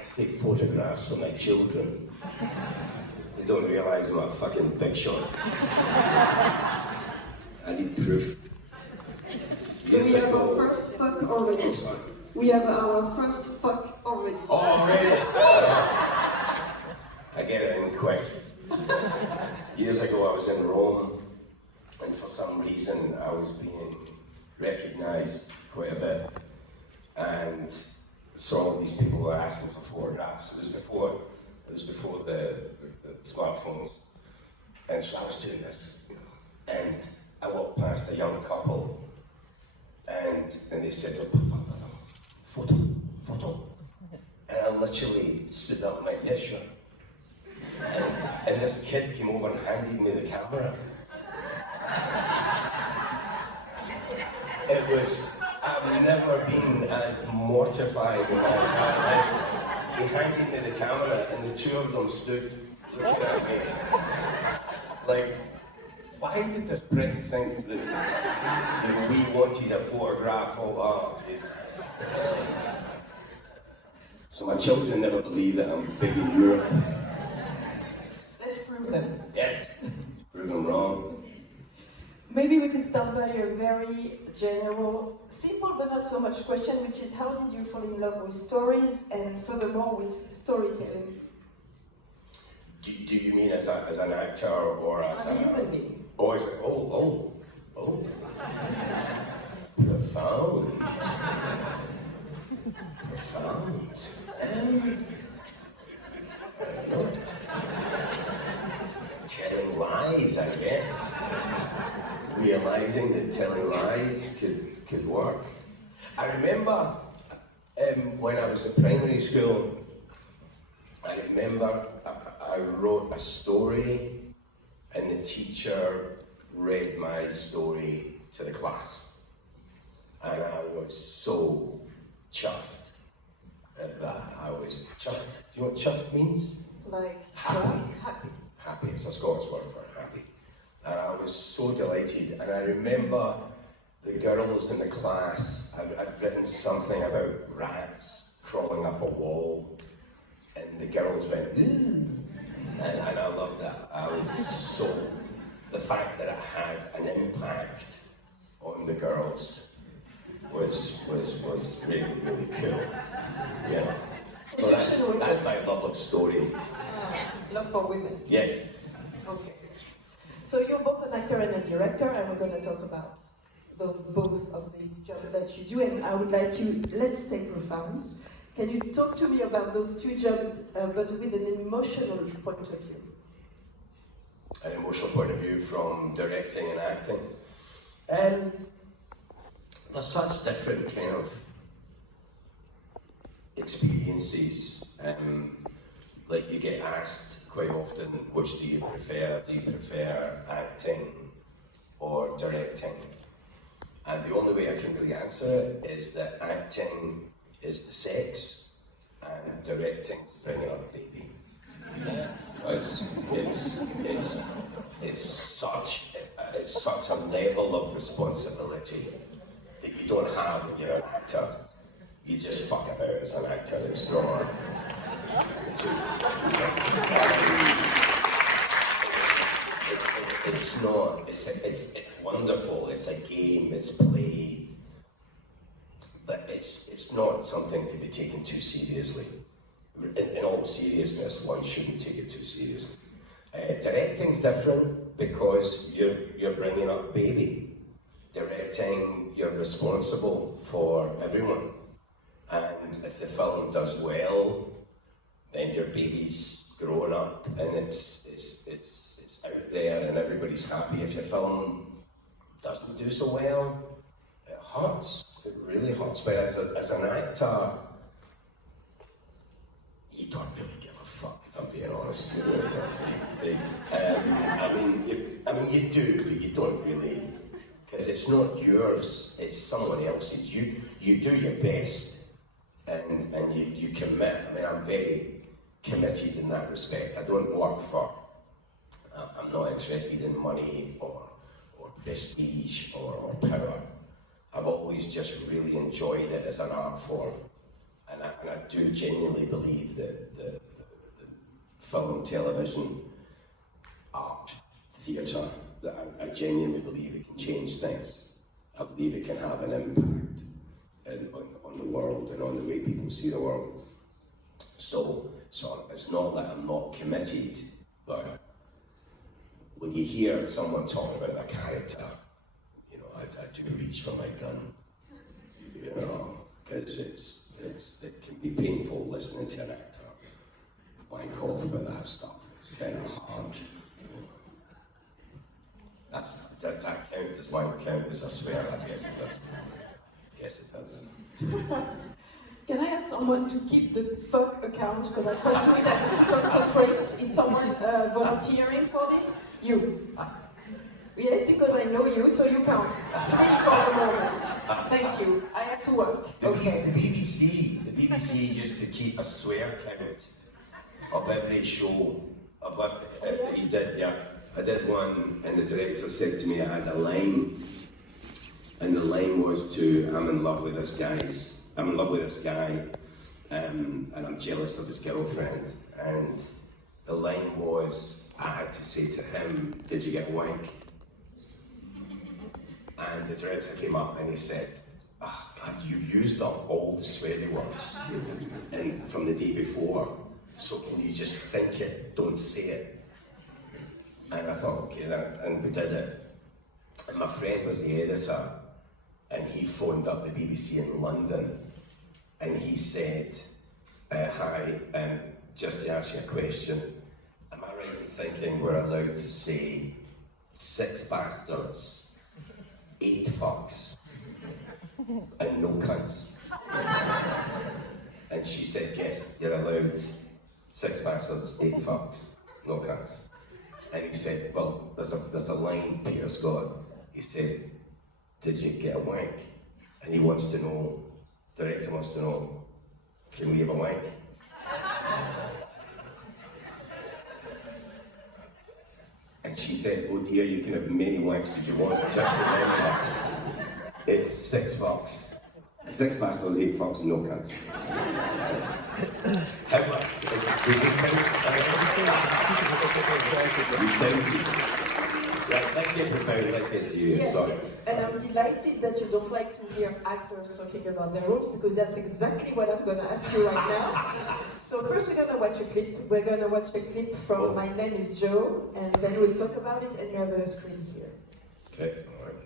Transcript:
like to take photographs for my children. They don't realise I'm a fucking big shot. I need proof. So we have our first fuck already. We have our first fuck already. Oh, already? I get it in quick. Years ago I was in Rome, and for some reason I was being recognised quite a bit, and saw all these people were asking for photographs. It was before the smartphones, and so I was doing this, and I walked past a young couple, and they said, photo, and I literally stood up and went, yes, sure. And this kid came over and handed me the camera. It was, I've never been as mortified in my entire life. He handed me the camera and the two of them stood looking at me. Like, why did this prick think that we wanted a photograph of art? So my children never believe that I'm big in Europe. Let's prove them. Yes, prove them wrong. Maybe we can start by a very general, simple but not so much question, which is how did you fall in love with stories and furthermore with storytelling? Do you mean as an actor or as a human being? Oh, is it? Oh. Profound. I don't know. Telling lies, I guess. Realizing that telling lies could work. I remember when I was in primary school, I remember I wrote a story and the teacher read my story to the class. And I was so chuffed at that. I was chuffed. Do you know what chuffed means? Like happy. Happy. Happy, it's a Scots word for happy. And I was so delighted. And I remember the girls in the class, I'd written something about rats crawling up a wall, and the girls went, ooh. And I loved that. I was so, the fact that it had an impact on the girls was really, really cool. Yeah. So that's my love of story. Love for women. Yes. Okay. So you're both an actor and a director, and we're going to talk about both of these jobs that you do. And I would like you, let's stay profound. Can you talk to me about those two jobs, but with an emotional point of view? An emotional point of view from directing and acting. There's such different kind of experiences. Like you get asked quite often, which do you prefer? Do you prefer acting or directing? And the only way I can really answer it is that acting is the sex and directing is bringing up a baby. Because it's such a level of responsibility that you don't have when you're an actor. You just fuck about as an actor. It's not. It's not. It's wonderful. It's a game. It's play. But it's not something to be taken too seriously. In all seriousness, one shouldn't take it too seriously. Directing's different because you're bringing up baby. Directing, you're responsible for everyone. And if the film does well, then your baby's grown up and it's out there and everybody's happy. If your film doesn't do so well, it hurts. It really hurts. But as an actor, you don't really give a fuck, if I'm being honest. You really don't. I mean, you do, but you don't really, because it's not yours, it's someone else's. You do your best, and you commit. I mean, I'm very committed in that respect. I don't work for, I'm not interested in money or prestige or power. I've always just really enjoyed it as an art form. And I do genuinely believe that the film, television, art, theatre, that I genuinely believe it can change things. I believe it can have an impact on the world and on the way people see the world. So it's not that I'm not committed, but when you hear someone talking about their character, you know, I do reach for my gun, you know, because it can be painful listening to an actor wank off about that stuff. It's kind of hard. You know. Does that count as wank count as a swear? I guess it does. Yes, it does. Can I ask someone to keep the fuck account, because I can't do it, I need to concentrate. Is someone volunteering for this? You. Yeah, because I know you, so you count. 3 for the moment. Thank you. I have to work. Okay. The BBC used to keep a swear count of every show of what you did, yeah. I did one, and the director said to me I had a line, and the line was to, I'm in love with this guy, and I'm jealous of his girlfriend. And the line was, I had to say to him, did you get a wank? And the director came up and he said, oh God, you've used up all the sweary words and from the day before, so can you just think it, don't say it? And I thought, okay, and we did it. And my friend was the editor, and he phoned up the BBC in London, and he said, hi, just to ask you a question, am I right in thinking we're allowed to say 6 bastards, 8 fucks, and no cunts? And she said, yes, you're allowed 6 bastards, 8 fucks, no cunts. And he said, well, there's a line Peter's got. He says, did you get a wank? And he wants to know, director wants to know, can we have a wank? And she said, oh dear, you can have many wanks as you want, just remember, it's 6 fucks. 6 bastards, 8 fucks, no cunts. How much? Right, let's get profound, let's get serious. Yes, Sorry. yes. And I'm delighted that you don't like to hear actors talking about their roles, because that's exactly what I'm going to ask you right now. So first we're going to watch a clip. We're going to watch a clip from My Name is Joe, and then we'll talk about it, and you have a screen here. Okay, all right.